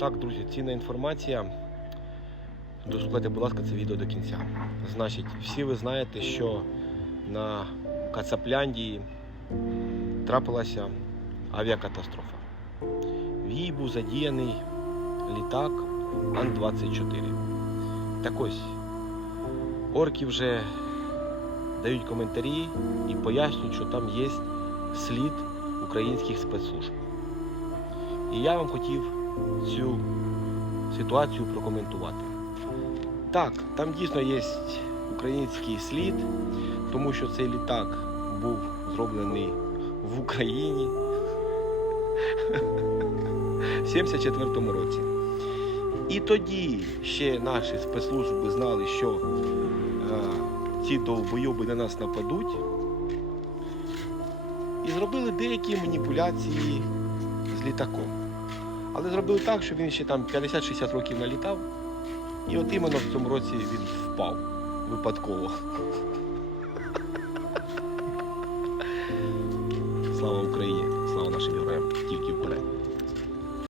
Так, друзі, цінна інформація. Дослухайте, будь ласка, це відео до кінця. Значить, всі ви знаєте, що на Кацапляндії трапилася авіакатастрофа. В їй був задіяний літак Ан-24. Так ось, орки вже дають коментарі і пояснюють, що там є слід українських спецслужб. І я вам хотів цю ситуацію прокоментувати. Так, там дійсно є український слід, тому що цей літак був зроблений в Україні в 74-му році. І тоді ще наші спецслужби знали, що е, ці довбойоби на нас нападуть. І зробили деякі маніпуляції з літаком. Але зробили так, що він ще там 50-60 років налітав. І от іменно в цьому році він впав випадково. Слава Україні! Слава нашим героям! Тільки!